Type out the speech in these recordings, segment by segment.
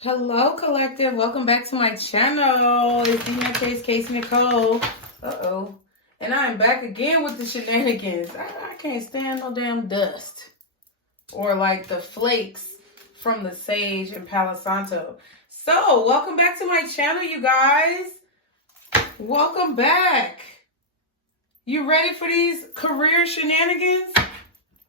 Hello, collective. Welcome back to my channel. It's me, Casey Nicole. Uh-oh. And I'm back again with the shenanigans. I can't stand no damn dust. Or like the flakes from the sage and Palo Santo. So, welcome back to my channel, you guys. Welcome back. You ready for these career shenanigans?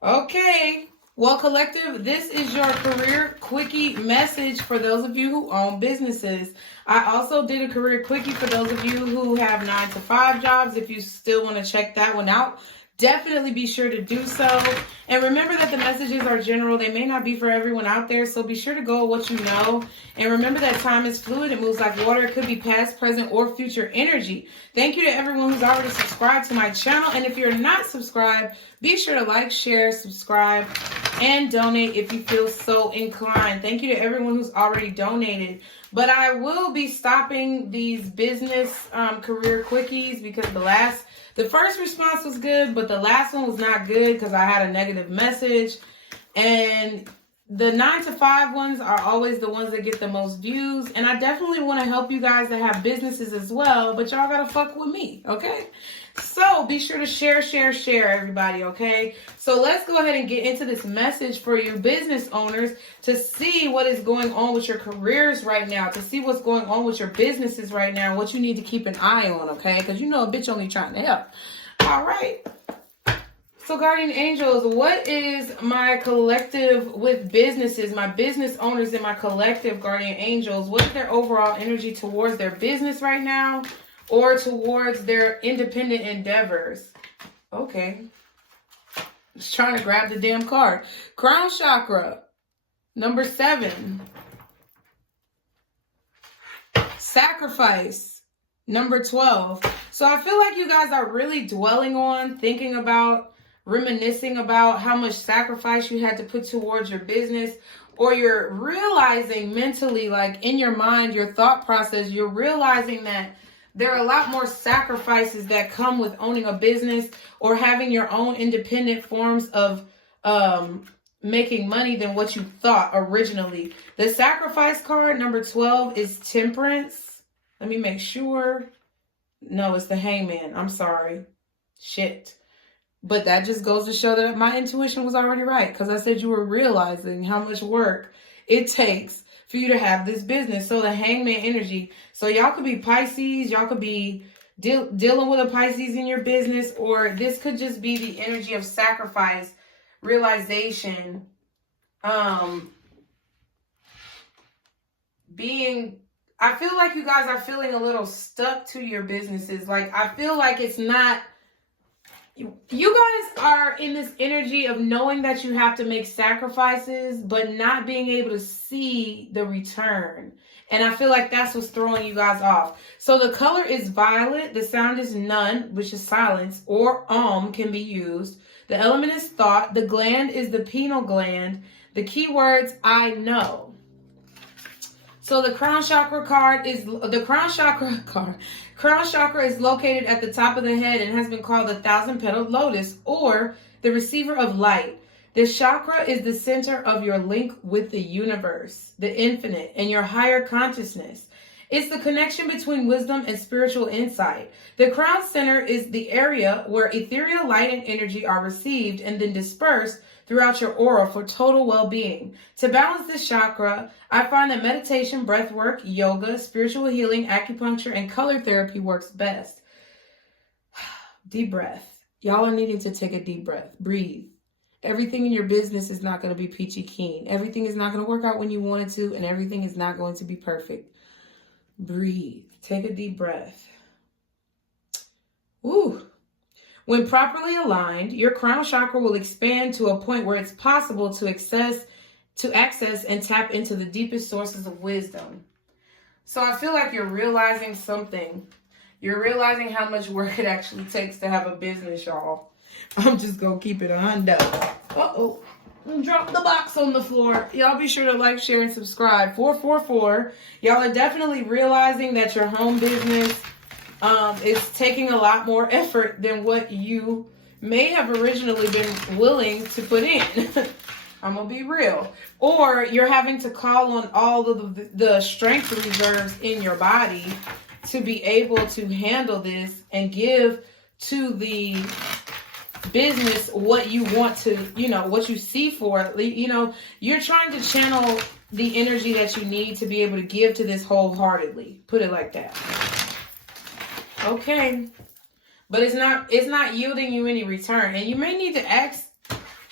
Okay. Well, collective, this is your career quickie message for those of you who own businesses. I also did a career quickie for those of you who have 9-to-5 jobs. If you still want to check that one out, definitely be sure to do so. And remember that the messages are general. They may not be for everyone out there, so be sure to go with what you know. And remember that time is fluid. It moves like water. It could be past, present, or future energy. Thank you to everyone who's already subscribed to my channel. And if you're not subscribed, be sure to like, share, subscribe, and donate if you feel so inclined. Thank you to everyone who's already donated. But I will be stopping these business career quickies because the first response was good, but the last one was not good because I had a negative message. And the 9-to-5 ones are always the ones that get the most views. And I definitely want to help you guys that have businesses as well, but y'all gotta fuck with me, okay? So be sure to share, everybody, okay? So let's go ahead and get into this message for you business owners to see what is going on with your careers right now, to see what's going on with your businesses right now, what you need to keep an eye on, okay? Because you know a bitch only trying to help. All right. So guardian angels, what is my collective with businesses, my business owners in my collective guardian angels? What is their overall energy towards their business right now? Or towards their independent endeavors? Okay. Just trying to grab the damn card. Crown chakra. Number 7. Sacrifice. Number 12. So I feel like you guys are really dwelling on, thinking about, reminiscing about how much sacrifice you had to put towards your business. Or you're realizing mentally, like in your mind, your thought process, you're realizing that there are a lot more sacrifices that come with owning a business or having your own independent forms of making money than what you thought originally. The sacrifice card, number 12, is temperance. Let me make sure. No, it's the hangman. I'm sorry. Shit. But that just goes to show that my intuition was already right, because I said you were realizing how much work it takes for you to have this business. So the hangman energy. So y'all could be Pisces. Y'all could be dealing with a Pisces in your business. Or this could just be the energy of sacrifice, realization, I feel like you guys are feeling a little stuck to your businesses. Like, I feel like it's not... You guys are in this energy of knowing that you have to make sacrifices, but not being able to see the return. And I feel like that's what's throwing you guys off. So the color is violet. The sound is none, which is silence, or can be used. The element is thought. The gland is the pineal gland. The keywords, I know. So the crown chakra card is Crown chakra is located at the top of the head and has been called the 1,000-petaled lotus, or the receiver of light. This chakra is the center of your link with the universe, the infinite, and your higher consciousness. It's the connection between wisdom and spiritual insight. The crown center is the area where ethereal light and energy are received and then dispersed throughout your aura for total well-being. To balance this chakra, I find that meditation, breath work, yoga, spiritual healing, acupuncture, and color therapy works best. Deep breath. Y'all are needing to take a deep breath. Breathe. Everything in your business is not going to be peachy keen. Everything is not going to work out when you want it to, and everything is not going to be perfect. Breathe. Take a deep breath. Woo. When properly aligned, your crown chakra will expand to a point where it's possible to access and tap into the deepest sources of wisdom. So I feel like you're realizing something. You're realizing how much work it actually takes to have a business, y'all. I'm just going to keep it 100. Uh-oh. Drop the box on the floor. Y'all be sure to like, share, and subscribe. 444. Y'all are definitely realizing that your home business is taking a lot more effort than what you may have originally been willing to put in. I'm going to be real. Or you're having to call on all of the strength reserves in your body to be able to handle this and give to the business what you want to, what you see for it. You're trying to channel the energy that you need to be able to give to this wholeheartedly. Put it like that. Okay. But it's not yielding you any return. And you may need to ask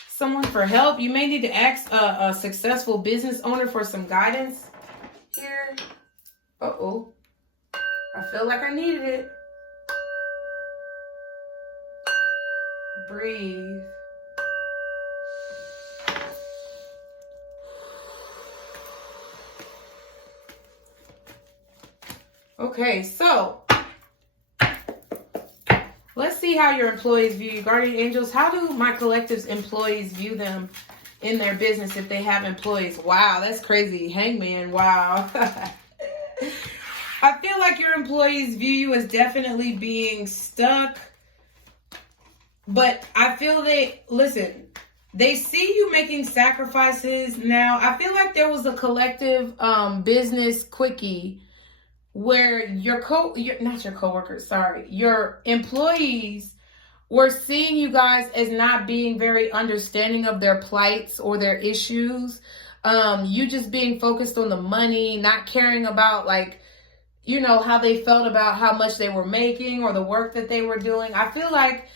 someone for help. You may need to ask a successful business owner for some guidance here. Uh-oh. I feel like I needed it. Breathe. Okay, so let's see how your employees view you. Guardian angels, how do my collective's employees view them in their business if they have employees? Wow, that's crazy. Hangman, wow. I feel like your employees view you as definitely being stuck. But I feel they see you making sacrifices. Now, I feel like there was a collective business quickie where your employees were seeing you guys as not being very understanding of their plights or their issues. You just being focused on the money, not caring about how they felt about how much they were making or the work that they were doing. I feel like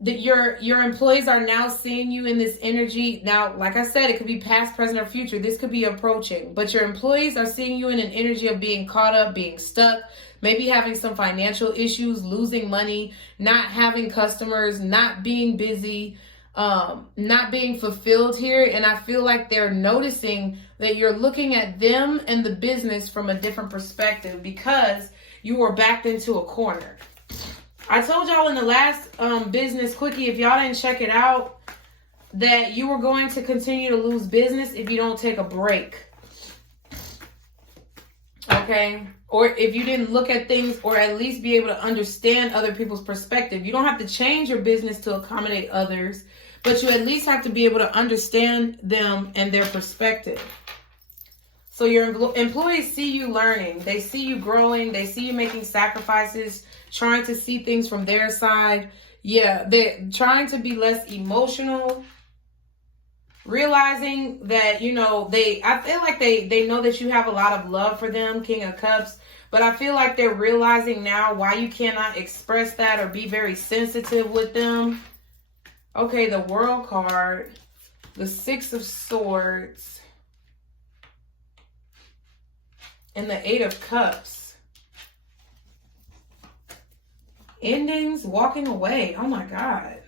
that your employees are now seeing you in this energy. Now, like I said, it could be past, present, or future. This could be approaching. But your employees are seeing you in an energy of being caught up, being stuck, maybe having some financial issues, losing money, not having customers, not being busy, not being fulfilled here. And I feel like they're noticing that you're looking at them and the business from a different perspective because you were backed into a corner. I told y'all in the last business quickie, if y'all didn't check it out, that you were going to continue to lose business if you don't take a break. Okay? Or if you didn't look at things or at least be able to understand other people's perspective. You don't have to change your business to accommodate others, but you at least have to be able to understand them and their perspective. So your employees see you learning. They see you growing. They see you making sacrifices, trying to see things from their side. Yeah, they're trying to be less emotional, realizing that, I feel like they know that you have a lot of love for them, King of Cups, but I feel like they're realizing now why you cannot express that or be very sensitive with them. Okay, the World card, the Six of Swords, and the Eight of Cups. Endings, walking away. Oh my God.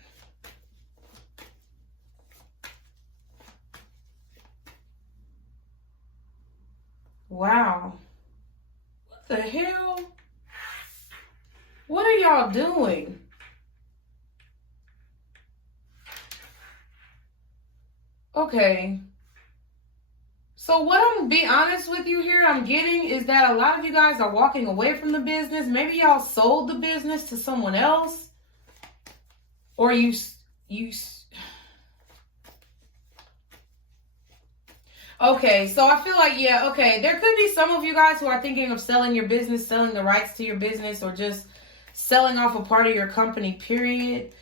Wow. What the hell? What are y'all doing? Okay. So what I'm going to be honest with you here, I'm getting is that a lot of you guys are walking away from the business. Maybe y'all sold the business to someone else. Or you. Okay, so I feel like, yeah, okay. There could be some of you guys who are thinking of selling your business, selling the rights to your business, or just selling off a part of your company, period.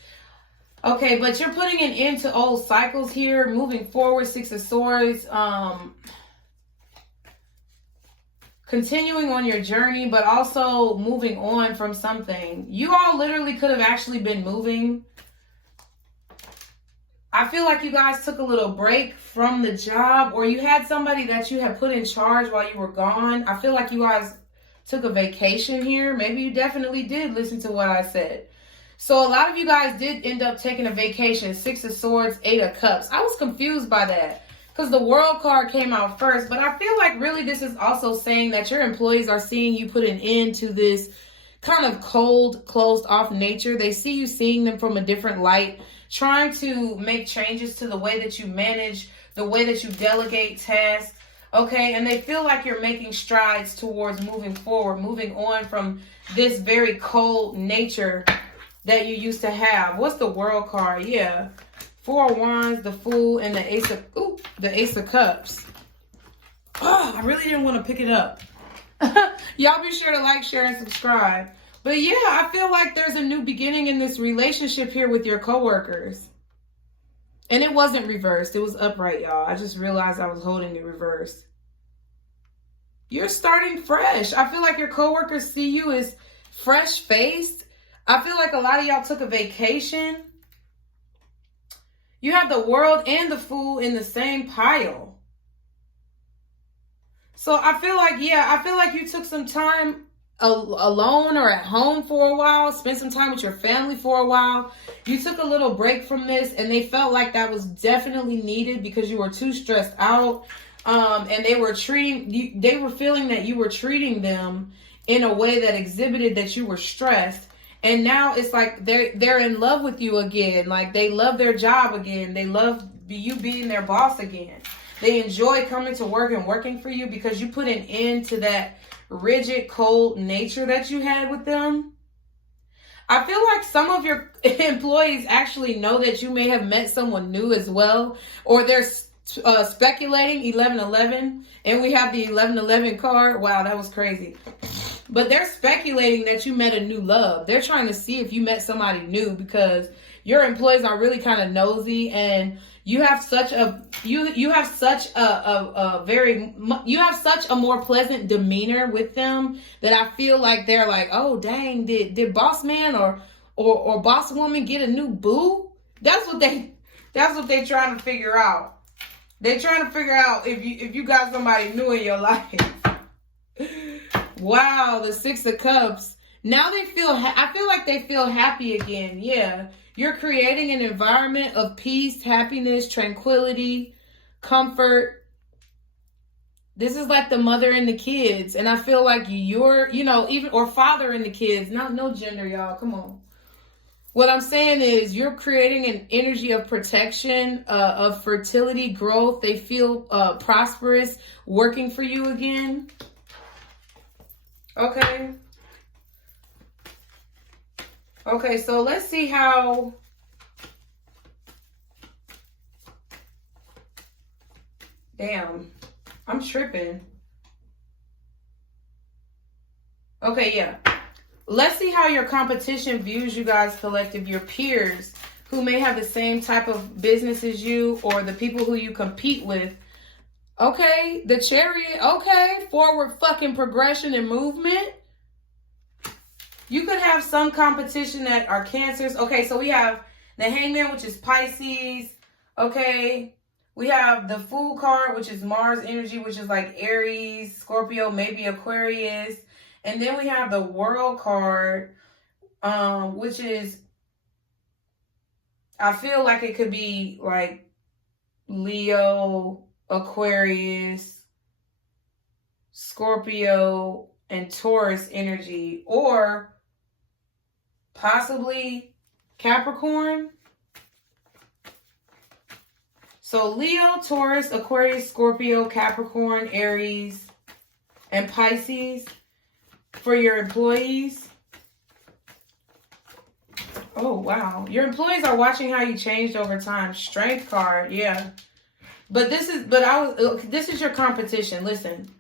Okay, but you're putting an end to old cycles here, moving forward, Six of Swords, continuing on your journey, but also moving on from something. You all literally could have actually been moving. I feel like you guys took a little break from the job, or you had somebody that you had put in charge while you were gone. I feel like you guys took a vacation here. Maybe you definitely did listen to what I said. So a lot of you guys did end up taking a vacation. Six of Swords, Eight of Cups. I was confused by that because the World card came out first. But I feel like really this is also saying that your employees are seeing you put an end to this kind of cold, closed off nature. They see you seeing them from a different light, trying to make changes to the way that you manage, the way that you delegate tasks. Okay, and they feel like you're making strides towards moving forward, moving on from this very cold nature that you used to have. What's the World card? Yeah. Four of Wands, the Fool, and the Ace of Cups. Oh, I really didn't want to pick it up. Y'all be sure to like, share, and subscribe. But yeah, I feel like there's a new beginning in this relationship here with your coworkers. And it wasn't reversed. It was upright, y'all. I just realized I was holding it reversed. You're starting fresh. I feel like your coworkers see you as fresh-faced. I feel like a lot of y'all took a vacation. You have the World and the Fool in the same pile. So I feel like you took some time alone or at home for a while, spent some time with your family for a while. You took a little break from this, and they felt like that was definitely needed because you were too stressed out. And they were feeling that you were treating them in a way that exhibited that you were stressed. And now it's like they're in love with you again. Like they love their job again. They love you being their boss again. They enjoy coming to work and working for you because you put an end to that rigid, cold nature that you had with them. I feel like some of your employees actually know that you may have met someone new as well, or they're speculating 1111, and we have the 1111 card. Wow, that was crazy. But they're speculating that you met a new love. They're trying to see if you met somebody new because your employees are really kind of nosy, and you have such a more pleasant demeanor with them that I feel like they're like, oh dang, did boss man or boss woman get a new boo? That's what they're trying to figure out. They're trying to figure out if you got somebody new in your life. Wow, the Six of Cups. Now I feel like they feel happy again. Yeah. You're creating an environment of peace, happiness, tranquility, comfort. This is like the mother and the kids. And I feel like or father and the kids. No gender, y'all. Come on. What I'm saying is you're creating an energy of protection, of fertility, growth. They feel prosperous working for you again. Okay. Okay, so let's see how damn, I'm tripping. Okay, yeah. Let's see how your competition views you guys collective, your peers who may have the same type of business as you or the people who you compete with. Okay, the Chariot. Okay, forward fucking progression and movement. You could have some competition that are Cancers. Okay, so we have the Hangman, which is Pisces. Okay, we have the Fool card, which is Mars energy, which is like Aries, Scorpio, maybe Aquarius. And then we have the World card, which is, I feel like it could be like Leo, Aquarius, Scorpio, and Taurus energy, or possibly Capricorn. So Leo, Taurus, Aquarius, Scorpio, Capricorn, Aries, and Pisces for your employees. Oh, wow. Your employees are watching how you changed over time. Strength card, yeah. But this is your competition. Listen.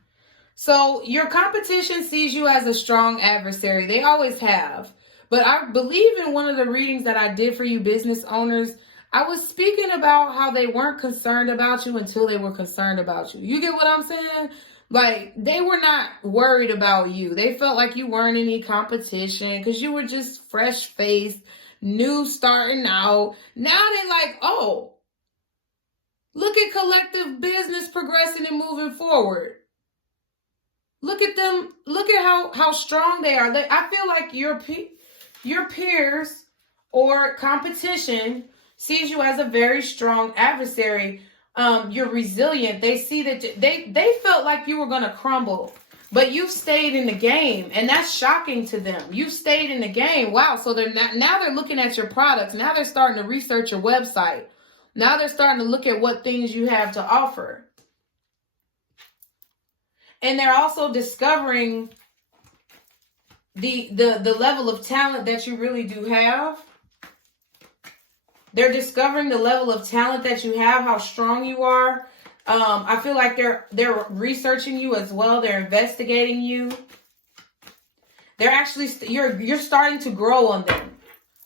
So your competition sees you as a strong adversary. They always have. But I believe in one of the readings that I did for you business owners, I was speaking about how they weren't concerned about you until they were concerned about you. You get what I'm saying? Like, they were not worried about you. They felt like you weren't any competition because you were just fresh-faced, new, starting out. Now they're like, oh, look at collective business progressing and moving forward. Look at them. Look at how strong they are. I feel like your peers or competition sees you as a very strong adversary. You're resilient. They see that they felt like you were going to crumble, but you've stayed in the game, and that's shocking to them. You've stayed in the game. Wow. So now they're looking at your products. Now they're starting to research your website. Now they're starting to look at what things you have to offer. And they're also discovering the level of talent that you really do have. They're discovering the level of talent that you have, how strong you are. I feel like they're researching you as well. They're investigating you. They're actually, you're starting to grow on them.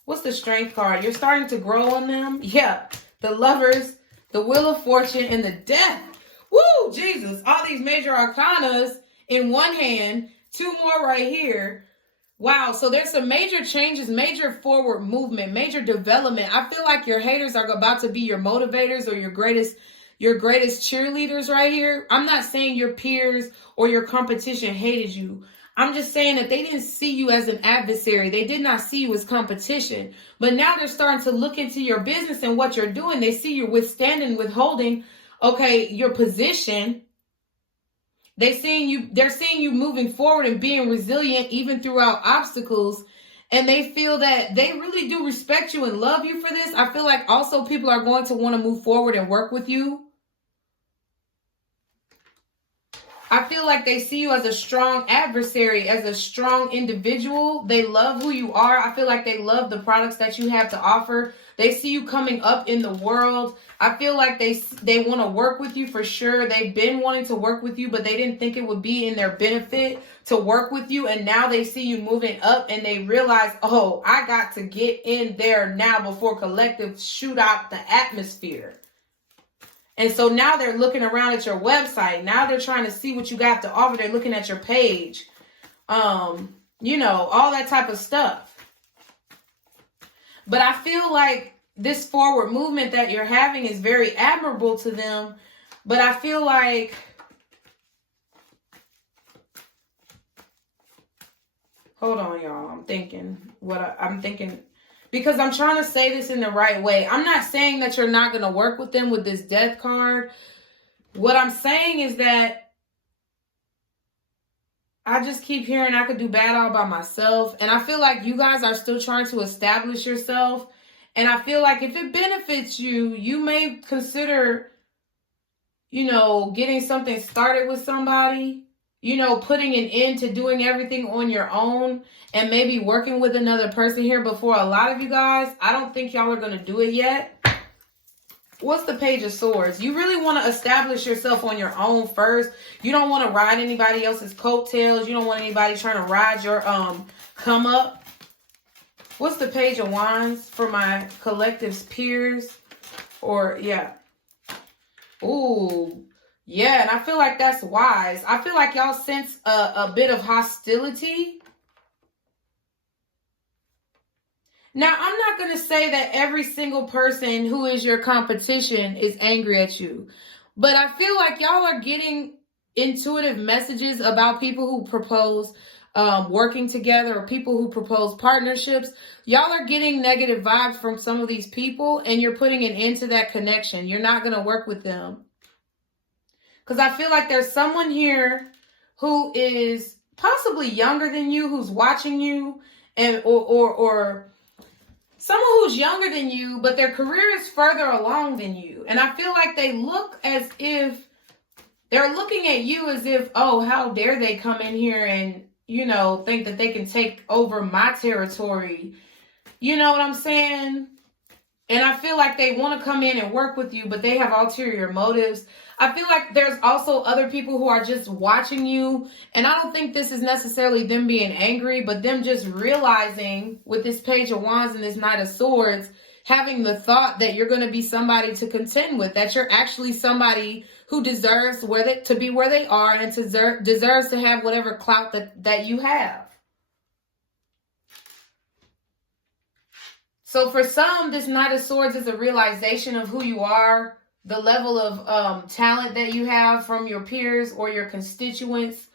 What's the Strength card? You're starting to grow on them. Yeah. The Lovers, the Wheel of Fortune, and the Death. Woo, Jesus. All these major arcanas in one hand. 2 more right here. Wow. So there's some major changes, major forward movement, major development. I feel like your haters are about to be your motivators or your greatest cheerleaders right here. I'm not saying your peers or your competition hated you. I'm just saying that they didn't see you as an adversary. They did not see you as competition. But now they're starting to look into your business and what you're doing. They see you withstanding, withholding, okay, your position. They're seeing you moving forward and being resilient even throughout obstacles. And they feel that they really do respect you and love you for this. I feel like also people are going to want to move forward and work with you. I feel like they see you as a strong adversary, as a strong individual. They love who you are. I feel like they love the products that you have to offer. They see you coming up in the world. I feel like they want to work with you for sure. They've been wanting to work with you, but they didn't think it would be in their benefit to work with you. And now they see you moving up and they realize, oh, I got to get in there now before collective shoot out the atmosphere. And so now they're looking around at your website. Now they're trying to see what you got to offer. They're looking at your page. You know, all that type of stuff. But I feel like this forward movement that you're having is very admirable to them. But I feel like hold on, y'all. I'm thinking because I'm trying to say this in the right way. I'm not saying that you're not going to work with them with this Death card. What I'm saying is that I just keep hearing I could do bad all by myself. And I feel like you guys are still trying to establish yourself. And I feel like if it benefits you, you may consider, you know, getting something started with somebody. You know, putting an end to doing everything on your own and maybe working with another person here. But for a lot of you guys, I don't think y'all are going to do it yet. What's the Page of Swords? You really want to establish yourself on your own first. You don't want to ride anybody else's coattails. You don't want anybody trying to ride your come up. What's the Page of Wands for my collective's peers? Or, yeah. Ooh. Yeah, and I feel like that's wise. I feel like y'all sense a bit of hostility. Now, I'm not going to say that every single person who is your competition is angry at you. But I feel like y'all are getting intuitive messages about people who propose working together or people who propose partnerships. Y'all are getting negative vibes from some of these people and you're putting an end to that connection. You're not going to work with them. Because I feel like there's someone here who is possibly younger than you, who's watching you, and or someone who's younger than you, but their career is further along than you. And I feel like they look as if they're looking at you as if, oh, how dare they come in here and, you know, think that they can take over my territory. You know what I'm saying? And I feel like they want to come in and work with you, but they have ulterior motives. I feel like there's also other people who are just watching you. And I don't think this is necessarily them being angry, but them just realizing with this Page of Wands and this Knight of Swords, having the thought that you're going to be somebody to contend with, that you're actually somebody who deserves to be where they are and deserves to have whatever clout that you have. So for some, this Knight of Swords is a realization of who you are, the level of talent that you have from your peers or your constituents,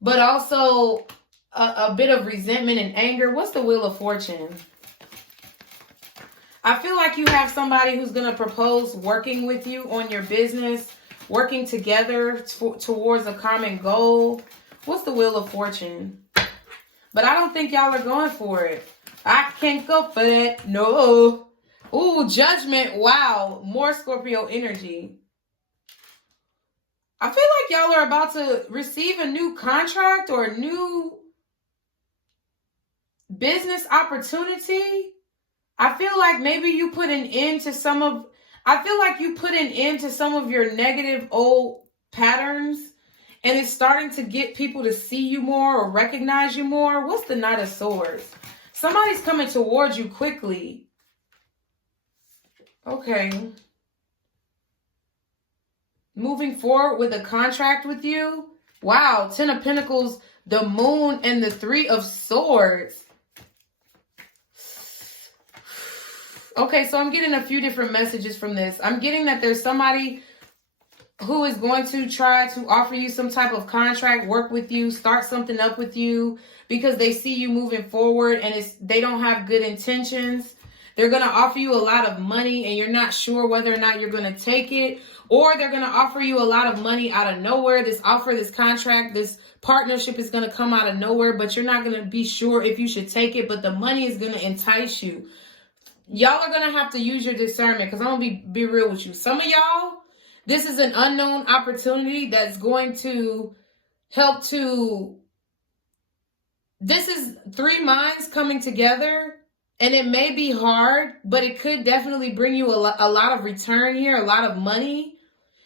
but also a bit of resentment and anger. What's the Wheel of Fortune? I feel like you have somebody who's going to propose working with you on your business, working together towards a common goal. What's the Wheel of Fortune? But I don't think y'all are going for it. I can't go for that. No. Ooh, Judgment. Wow. More Scorpio energy. I feel like y'all are about to receive a new contract or a new business opportunity. I feel like maybe you put an end to some of, I feel like you put an end to some of your negative old patterns, and it's starting to get people to see you more or recognize you more. What's the Knight of Swords? Somebody's coming towards you quickly. Okay. Moving forward with a contract with you. Wow, 10 of Pentacles, the Moon, and the 3 of Swords. Okay, so I'm getting a few different messages from this. I'm getting that there's somebody who is going to try to offer you some type of contract, work with you, start something up with you because they see you moving forward and they don't have good intentions. They're going to offer you a lot of money and you're not sure whether or not you're going to take it, or they're going to offer you a lot of money out of nowhere. This offer, this contract, this partnership is going to come out of nowhere, but you're not going to be sure if you should take it, but the money is going to entice you. Y'all are going to have to use your discernment because I'm going to be real with you. Some of y'all, this is an unknown opportunity that's going to help to, this is 3 minds coming together, and it may be hard, but it could definitely bring you a lot of return here, a lot of money.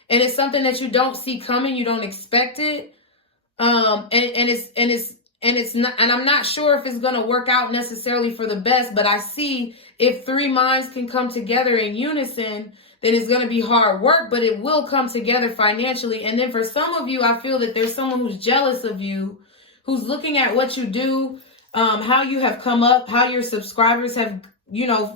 And it's something that you don't see coming, you don't expect it. It's not, and I'm not sure if it's going to work out necessarily for the best, but I see if 3 minds can come together in unison, then it's going to be hard work, but it will come together financially. And then for some of you, I feel that there's someone who's jealous of you, who's looking at what you do, how you have come up, how your subscribers have,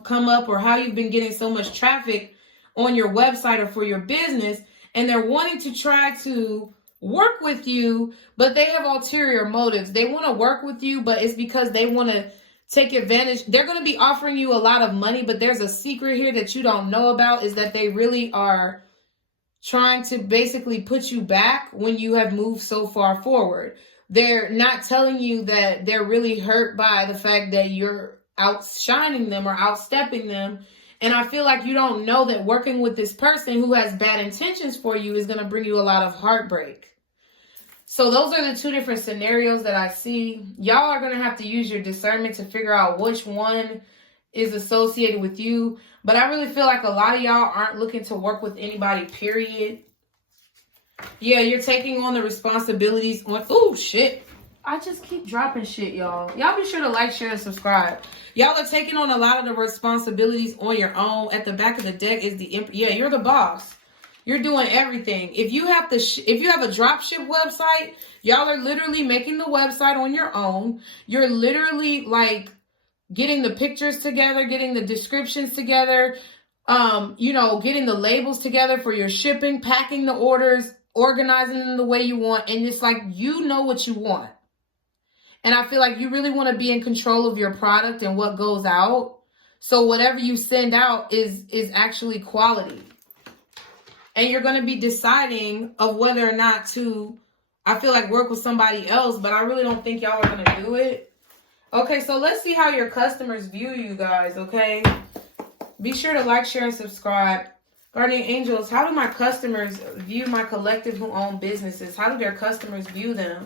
come up, or how you've been getting so much traffic on your website or for your business. And they're wanting to try to work with you, but they have ulterior motives. They want to work with you, but it's because they want to take advantage. They're going to be offering you a lot of money, but there's a secret here that you don't know about, is that they really are trying to basically put you back when you have moved so far forward. They're not telling you that they're really hurt by the fact that you're outshining them or outstepping them. And I feel like you don't know that working with this person who has bad intentions for you is going to bring you a lot of heartbreak. So those are the 2 different scenarios that I see. Y'all are going to have to use your discernment to figure out which one is associated with you. But I really feel like a lot of y'all aren't looking to work with anybody, period. Yeah, you're taking on the responsibilities on... Oh, shit. I just keep dropping shit, y'all. Y'all be sure to like, share, and subscribe. Y'all are taking on a lot of the responsibilities on your own. At the back of the deck is the... Yeah, you're the boss. You're doing everything. If you have if you have a dropship website, y'all are literally making the website on your own. You're literally like getting the pictures together, getting the descriptions together, getting the labels together for your shipping, packing the orders, organizing them the way you want. And it's like, you know what you want. And I feel like you really want to be in control of your product and what goes out. So whatever you send out is actually quality. And you're going to be deciding of whether or not to, I feel like, work with somebody else, but I really don't think y'all are going to do it. Okay, so let's see how your customers view you guys, okay? Be sure to like, share, and subscribe. Guardian Angels, how do my customers view my collective who own businesses? How do their customers view them?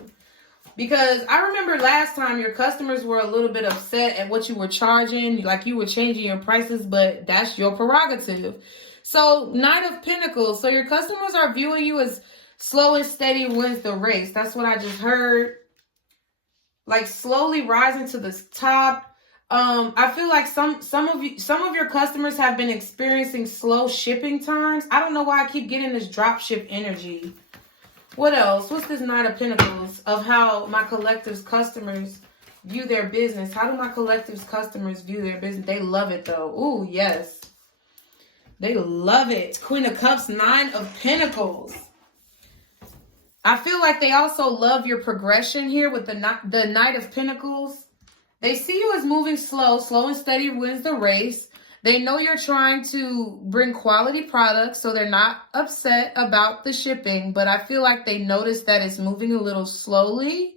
Because I remember last time your customers were a little bit upset at what you were charging, like you were changing your prices, but that's your prerogative. So, Knight of Pentacles. So, your customers are viewing you as slow and steady wins the race. That's what I just heard. Like, slowly rising to the top. I feel like some of your customers have been experiencing slow shipping times. I don't know why I keep getting this drop ship energy. What else? What's this Knight of Pentacles of how my collective's customers view their business? How do my collective's customers view their business? They love it, though. Ooh, yes. They love it. Queen of Cups, 9 of Pentacles. I feel like they also love your progression here with the Knight of Pentacles. They see you as moving slow. Slow and steady wins the race. They know you're trying to bring quality products, so they're not upset about the shipping. But I feel like they notice that it's moving a little slowly.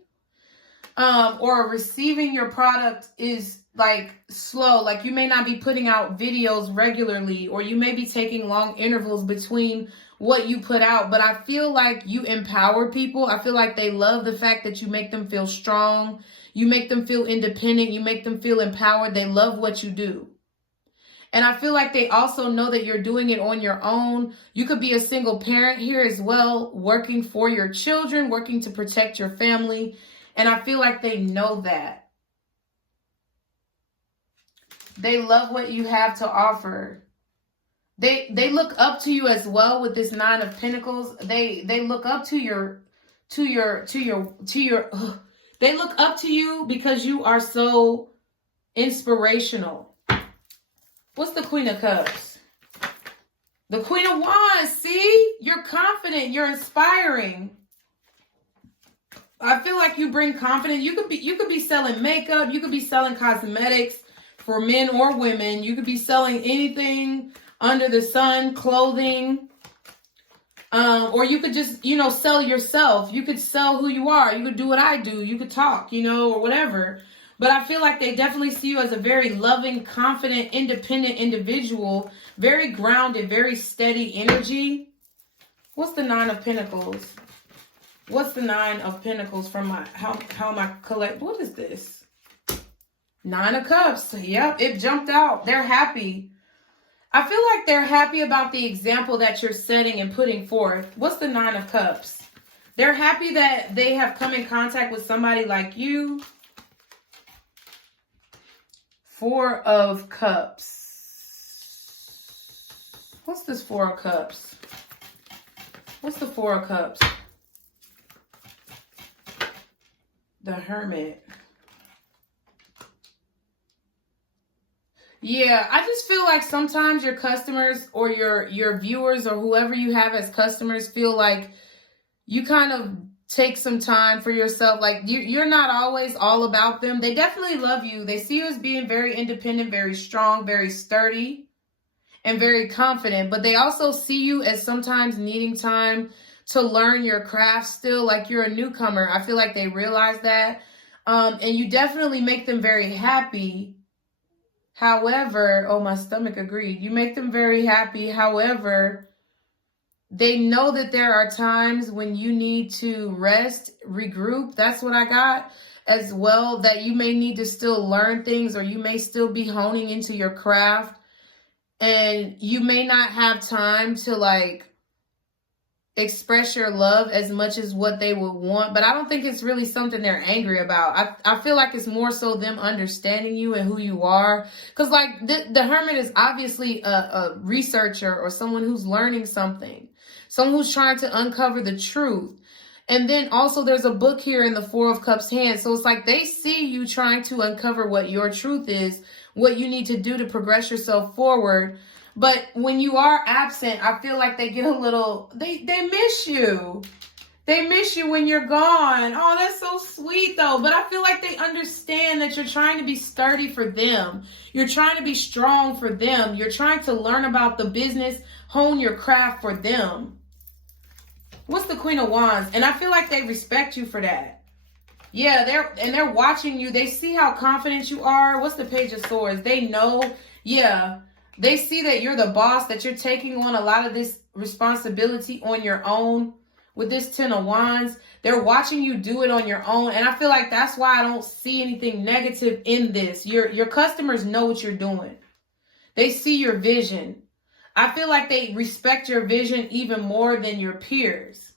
Or receiving your product is like slow. Like you may not be putting out videos regularly, or you may be taking long intervals between what you put out. But I feel like you empower people. I feel like they love the fact that you make them feel strong. You make them feel independent. You make them feel empowered. They love what you do. And I feel like they also know that you're doing it on your own. You could be a single parent here as well, working for your children, working to protect your family. And I feel like they know that. They love what you have to offer. They look up to you as well with this Nine of Pentacles. They look up to your they look up to you because you are so inspirational. What's the Queen of Cups? The Queen of Wands. See? You're confident. You're inspiring. I feel like you bring confidence. You could be selling makeup. You could be selling cosmetics for men or women. You could be selling anything under the sun, clothing. Or you could just, sell yourself. You could sell who you are. You could do what I do. You could talk, or whatever. But I feel like they definitely see you as a very loving, confident, independent individual. Very grounded, very steady energy. What's the Nine of Pentacles? What's the Nine of Pentacles from how am I collect? What is this? Nine of Cups. Yep, it jumped out. They're happy. I feel like they're happy about the example that you're setting and putting forth. What's the Nine of Cups? They're happy that they have come in contact with somebody like you. Four of Cups. What's this Four of Cups? What's the Four of Cups? The Hermit. Yeah, I just feel like sometimes your customers or your viewers or whoever you have as customers feel like you kind of take some time for yourself. Like you're not always all about them. They definitely love you. They see you as being very independent, very strong, very sturdy, and very confident. But they also see you as sometimes needing time to learn your craft still. Like you're a newcomer. I feel like they realize that. And you definitely make them very happy. However, oh, my stomach agreed. You make them very happy. However, they know that there are times when you need to rest, regroup. That's what I got as well, that you may need to still learn things, or you may still be honing into your craft, and you may not have time to express your love as much as what they would want. But I don't think it's really something they're angry about. I feel like it's more so them understanding you and who you are. Because the Hermit is obviously a researcher or someone who's learning something. Someone who's trying to uncover the truth. And then also there's a book here in the Four of Cups hand. So it's like they see you trying to uncover what your truth is, what you need to do to progress yourself forward. But when you are absent, I feel like they get a little, they miss you. They miss you when you're gone. Oh, that's so sweet though. But I feel like they understand that you're trying to be sturdy for them. You're trying to be strong for them. You're trying to learn about the business, hone your craft for them. What's the Queen of Wands? And I feel like they respect you for that. Yeah, they're watching you. They see how confident you are. What's the Page of Swords? They know, yeah. They see that you're the boss, that you're taking on a lot of this responsibility on your own. With this Ten of Wands, they're watching you do it on your own. And I feel like that's why I don't see anything negative in this. Your customers know what you're doing. They see your vision. I feel like they respect your vision even more than your peers.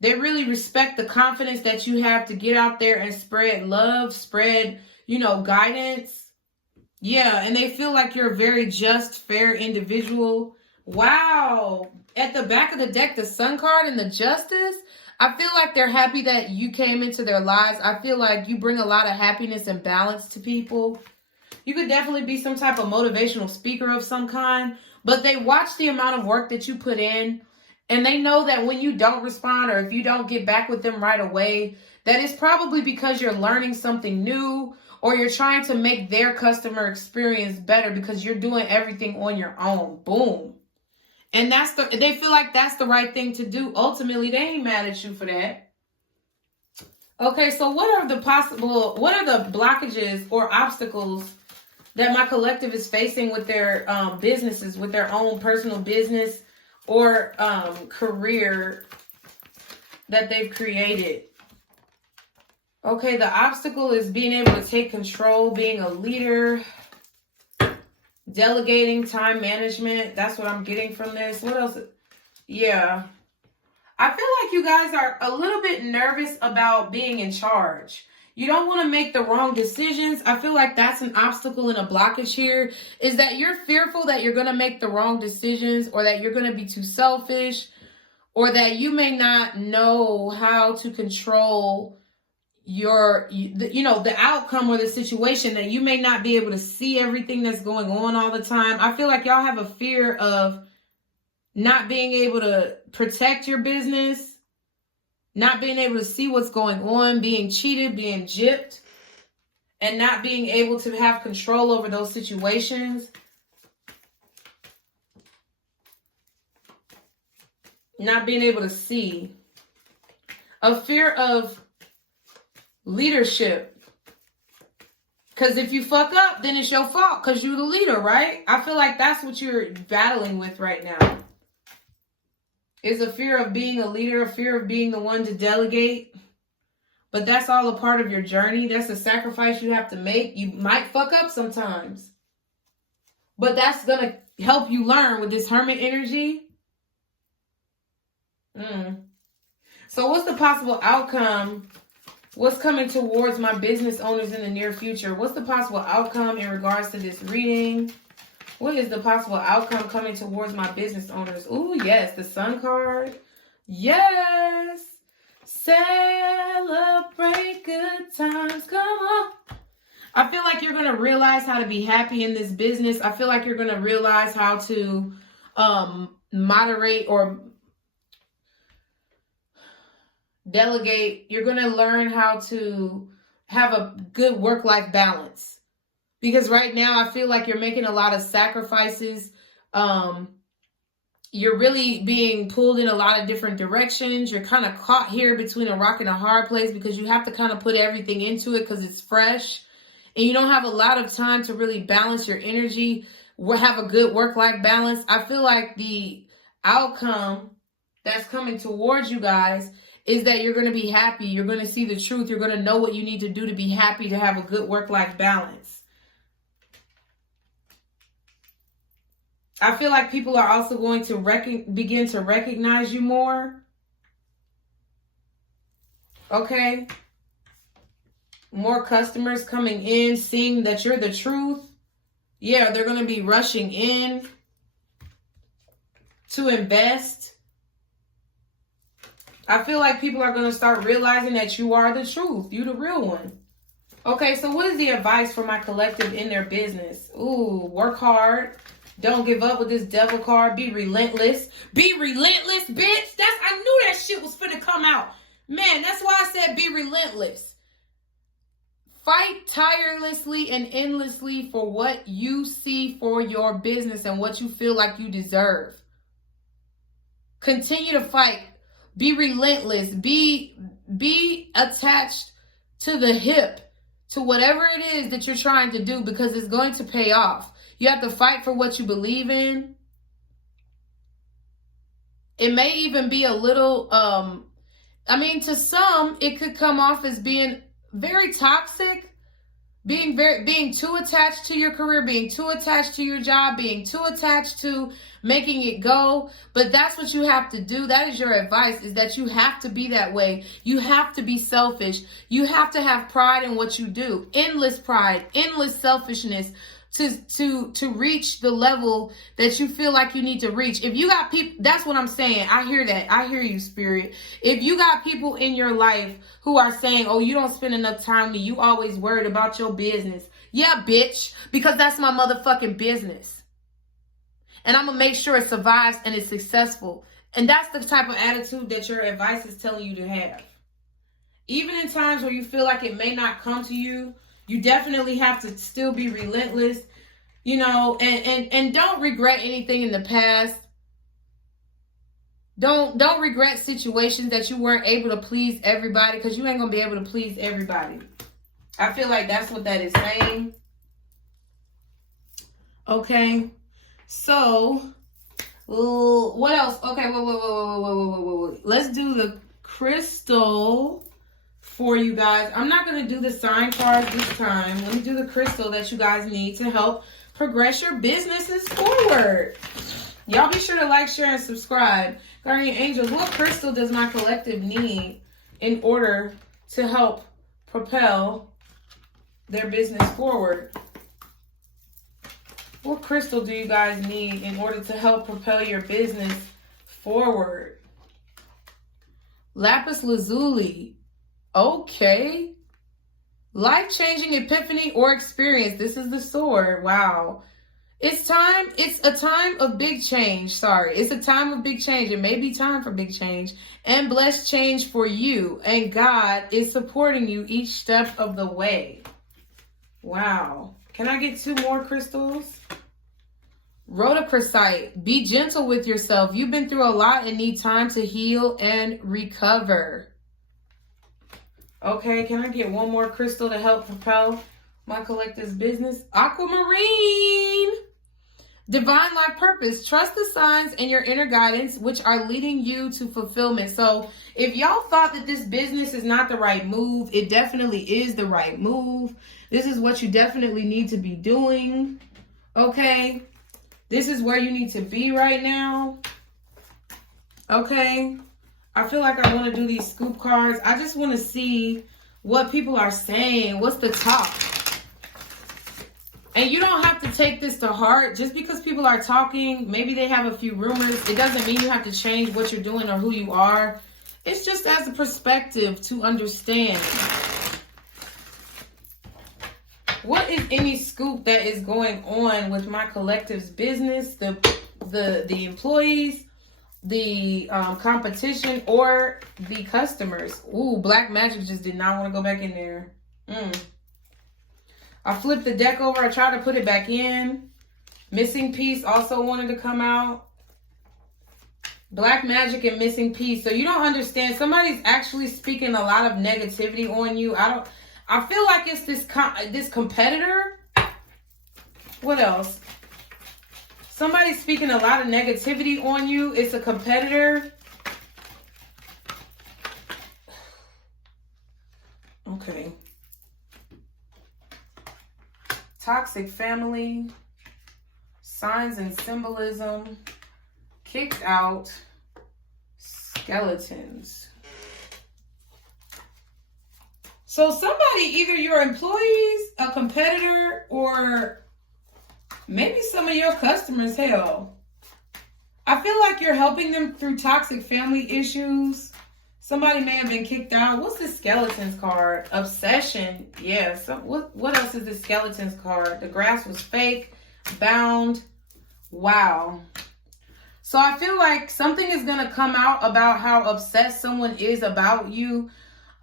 They really respect the confidence that you have to get out there and spread love, spread, guidance. Yeah, and they feel like you're a very just, fair individual. Wow. At the back of the deck, the Sun card and the Justice. I feel like they're happy that you came into their lives. I feel like you bring a lot of happiness and balance to people. You could definitely be some type of motivational speaker of some kind. But they watch the amount of work that you put in. And they know that when you don't respond, or if you don't get back with them right away, that it's probably because you're learning something new, or you're trying to make their customer experience better because you're doing everything on your own. Boom. And they feel like that's the right thing to do. Ultimately, they ain't mad at you for that. Okay, so what are the blockages or obstacles that my collective is facing with their businesses, with their own personal business or career that they've created? Okay, the obstacle is being able to take control, being a leader. Delegating, time management. That's what I'm getting from this. What else? Yeah. I feel like you guys are a little bit nervous about being in charge. You don't want to make the wrong decisions. I feel like that's an obstacle and a blockage here, is that you're fearful that you're going to make the wrong decisions, or that you're going to be too selfish, or that you may not know how to control the outcome or the situation, that you may not be able to see everything that's going on all the time. I feel like y'all have a fear of not being able to protect your business, not being able to see what's going on, being cheated, being gypped, and not being able to have control over those situations. Not being able to see. A fear of leadership. Because if you fuck up, then it's your fault because you're the leader, right? I feel like that's what you're battling with right now. Is a fear of being a leader, a fear of being the one to delegate. But that's all a part of your journey. That's a sacrifice you have to make. You might fuck up sometimes. But that's going to help you learn with this Hermit energy. So what's the possible outcome? What's coming towards my business owners in the near future? What's the possible outcome in regards to this reading? What is the possible outcome coming towards my business owners? Ooh, yes, the Sun card. Yes. Celebrate good times. Come on. I feel like you're going to realize how to be happy in this business. I feel like you're going to realize how to moderate or delegate. You're going to learn how to have a good work-life balance. Because right now I feel like you're making a lot of sacrifices. You're really being pulled in a lot of different directions. You're kind of caught here between a rock and a hard place because you have to kind of put everything into it because it's fresh. And you don't have a lot of time to really balance your energy, have a good work-life balance. I feel like the outcome that's coming towards you guys is that you're going to be happy. You're going to see the truth. You're going to know what you need to do to be happy, to have a good work-life balance. I feel like people are also going to begin to recognize you more. Okay. More customers coming in, seeing that you're the truth. Yeah, they're going to be rushing in to invest. I feel like people are going to start realizing that you are the truth. You the real one. Okay, so what is the advice for my collective in their business? Ooh, work hard. Don't give up with this devil card. Be relentless. Be relentless, bitch. I knew that shit was finna come out. Man, that's why I said be relentless. Fight tirelessly and endlessly for what you see for your business and what you feel like you deserve. Continue to fight. Be relentless. Be attached to the hip, to whatever it is that you're trying to do, because it's going to pay off. You have to fight for what you believe in. It may even be a little, to some, it could come off as being very toxic, being too attached to your career, being too attached to your job, being too attached to making it go. But that's what you have to do. That is your advice, is that you have to be that way. You have to be selfish. You have to have pride in what you do. Endless pride, endless selfishness to reach the level that you feel like you need to reach. If you got people, that's what I'm saying. I hear that. I hear you, Spirit. If you got people in your life who are saying, oh, you don't spend enough time with me, you always worried about your business. Yeah, bitch, because that's my motherfucking business. And I'm going to make sure it survives and is successful. And that's the type of attitude that your advice is telling you to have. Even in times where you feel like it may not come to you, you definitely have to still be relentless, and don't regret anything in the past. Don't regret situations that you weren't able to please everybody, because you ain't going to be able to please everybody. I feel like that's what that is saying. Okay. So, what else? Okay, wait. Let's do the crystal for you guys. I'm not going to do the sign cards this time. Let me do the crystal that you guys need to help progress your businesses forward. Y'all be sure to like, share, and subscribe. Guardian Angels, what crystal does my collective need in order to help propel their business forward? What crystal do you guys need in order to help propel your business forward? Lapis lazuli. Okay. Life-changing epiphany or experience. This is the sword. Wow. It's time. It's a time of big change. Sorry. It's a time of big change. It may be time for big change and blessed change for you. And God is supporting you each step of the way. Wow. Can I get 2 more crystals? Rhodochrosite. Be gentle with yourself. You've been through a lot and need time to heal and recover. Okay, can I get 1 more crystal to help propel my collective's business? Aquamarine. Divine life purpose. Trust the signs and your inner guidance, which are leading you to fulfillment. So if y'all thought that this business is not the right move, it definitely is the right move. This is what you definitely need to be doing. Okay. This is where you need to be right now. Okay. I feel like I want to do these scoop cards. I just want to see what people are saying. What's the talk? And you don't have to take this to heart. Just because people are talking, maybe they have a few rumors, it doesn't mean you have to change what you're doing or who you are. It's just as a perspective to understand. What is any scoop that is going on with my collective's business, the employees, the competition, or the customers? Ooh, Black Magic just did not want to go back in there. I flipped the deck over. I tried to put it back in. Missing Piece also wanted to come out. Black Magic and Missing Piece. So you don't understand. Somebody's actually speaking a lot of negativity on you. I feel like it's this competitor. What else? Somebody's speaking a lot of negativity on you. It's a competitor. Okay. Toxic family. Signs and symbolism. Kicked out. Skeletons. So somebody, either your employees, a competitor, or maybe some of your customers, hell. I feel like you're helping them through toxic family issues. Somebody may have been kicked out. What's the skeletons card? Obsession. Yeah. So what else is the skeletons card? The grass was fake. Bound. Wow. So I feel like something is going to come out about how obsessed someone is about you.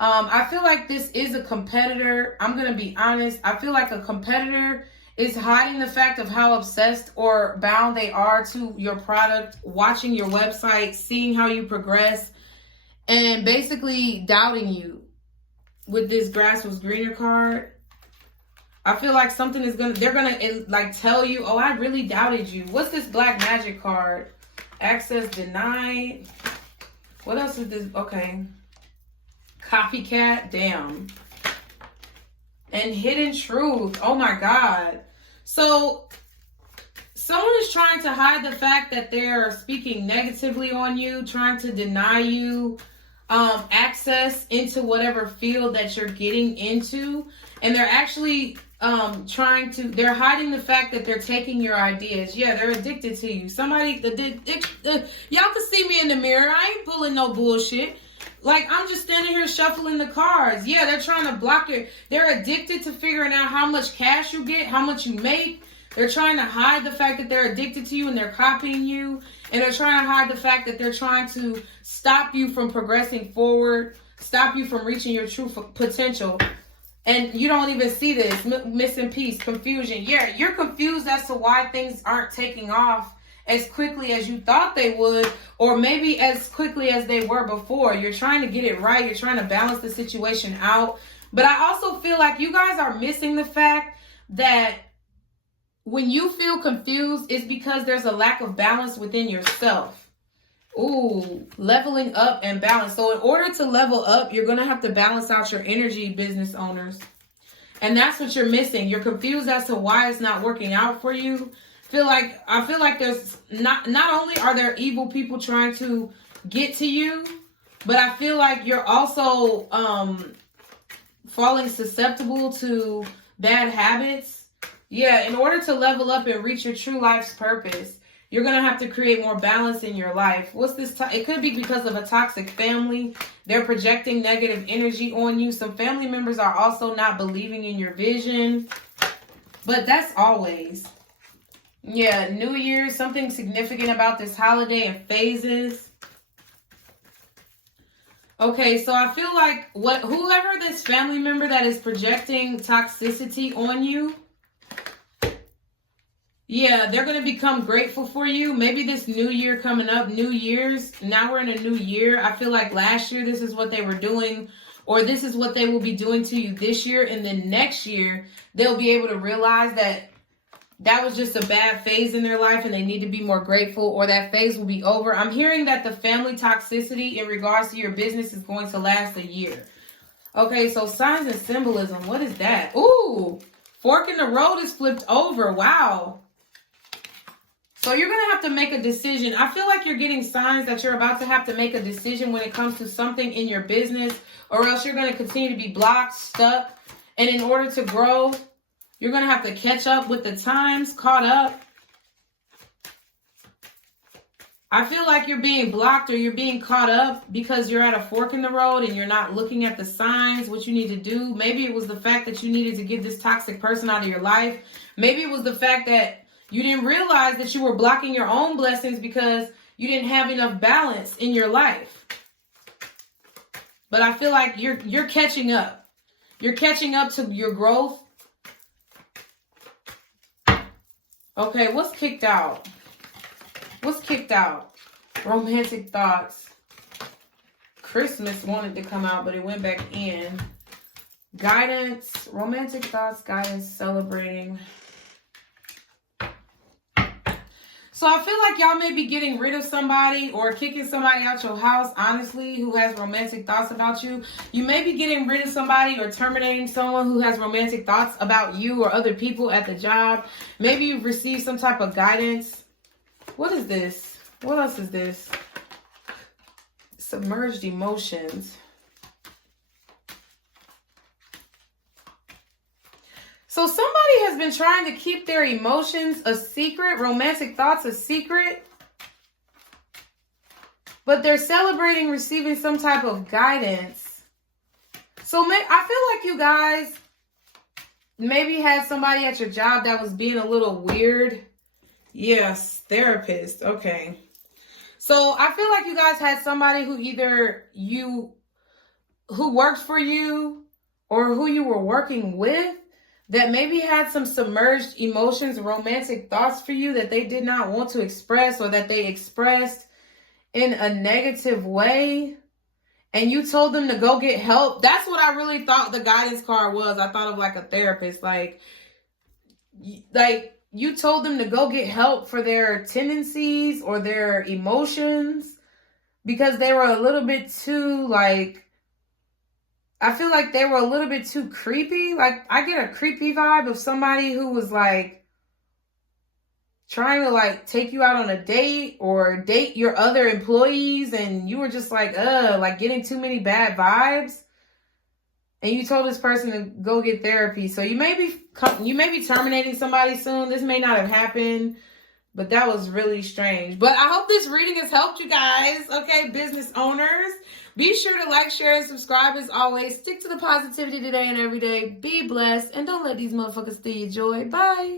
I feel like this is a competitor. I'm going to be honest. I feel like a competitor is hiding the fact of how obsessed or bound they are to your product, watching your website, seeing how you progress, and basically doubting you with this grass was greener card. I feel like something is they're going to like tell you, oh, I really doubted you. What's this Black Magic card? Access denied. What else is this? Okay. Copycat. Damn. And hidden truth. Oh my God. So someone is trying to hide the fact that they're speaking negatively on you, trying to deny you access into whatever field that you're getting into. And they're actually they're hiding the fact that they're taking your ideas. Yeah, they're addicted to you. Somebody, y'all can see me in the mirror. I ain't pulling no bullshit. Like, I'm just standing here shuffling the cards. Yeah, they're trying to block your... They're addicted to figuring out how much cash you get, how much you make. They're trying to hide the fact that they're addicted to you and they're copying you. And they're trying to hide the fact that they're trying to stop you from progressing forward, stop you from reaching your true potential. And you don't even see this. Missing piece, confusion. Yeah, you're confused as to why things aren't taking off as quickly as you thought they would, or maybe as quickly as they were before. You're trying to get it right. You're trying to balance the situation out. But I also feel like you guys are missing the fact that when you feel confused, it's because there's a lack of balance within yourself. Ooh, leveling up and balance. So in order to level up, you're going to have to balance out your energy, business owners. And that's what you're missing. You're confused as to why it's not working out for you. I feel like there's not only are there evil people trying to get to you, but I feel like you're also falling susceptible to bad habits. Yeah, in order to level up and reach your true life's purpose, you're going to have to create more balance in your life. What's this? It could be because of a toxic family. They're projecting negative energy on you. Some family members are also not believing in your vision. But that's always. Yeah, New Year's, something significant about this holiday and phases. Okay, so I feel like whoever this family member that is projecting toxicity on you, yeah, they're going to become grateful for you. Maybe this new year coming up, New Year's, now we're in a new year. I feel like last year this is what they were doing, or this is what they will be doing to you this year. And then next year, they'll be able to realize that that was just a bad phase in their life and they need to be more grateful, or that phase will be over. I'm hearing that the family toxicity in regards to your business is going to last a year. Okay, so signs and symbolism. What is that? Ooh, fork in the road is flipped over. Wow. So you're going to have to make a decision. I feel like you're getting signs that you're about to have to make a decision when it comes to something in your business, or else you're going to continue to be blocked, stuck. And in order to grow, you're going to have to catch up with the times, caught up. I feel like you're being blocked or you're being caught up because you're at a fork in the road and you're not looking at the signs, what you need to do. Maybe it was the fact that you needed to get this toxic person out of your life. Maybe it was the fact that you didn't realize that you were blocking your own blessings because you didn't have enough balance in your life. But I feel like you're catching up. You're catching up to your growth. Okay, what's kicked out? What's kicked out? Romantic thoughts. Christmas wanted to come out, but it went back in. Guidance. Romantic thoughts, guidance, celebrating. So I feel like y'all may be getting rid of somebody or kicking somebody out your house, honestly, who has romantic thoughts about you. You may be getting rid of somebody or terminating someone who has romantic thoughts about you or other people at the job. Maybe you've received some type of guidance. What is this? What else is this? Submerged emotions. So somebody has been trying to keep their emotions a secret, romantic thoughts a secret, but they're celebrating receiving some type of guidance. So I feel like you guys maybe had somebody at your job that was being a little weird. Yes, therapist. Okay. So I feel like you guys had somebody who who worked for you or who you were working with that maybe had some submerged emotions, romantic thoughts for you that they did not want to express, or that they expressed in a negative way. And you told them to go get help. That's what I really thought the guidance card was. I thought of like a therapist, like you told them to go get help for their tendencies or their emotions because they were a little bit too I feel like they were a little bit too creepy. Like, I get a creepy vibe of somebody who was like trying to like take you out on a date or date your other employees, and you were just like getting too many bad vibes. And you told this person to go get therapy. So you may be terminating somebody soon. This may not have happened, but that was really strange. But I hope this reading has helped you guys. Okay, business owners. Be sure to like, share, and subscribe as always. Stick to the positivity today and every day. Be blessed. And don't let these motherfuckers steal your joy. Bye.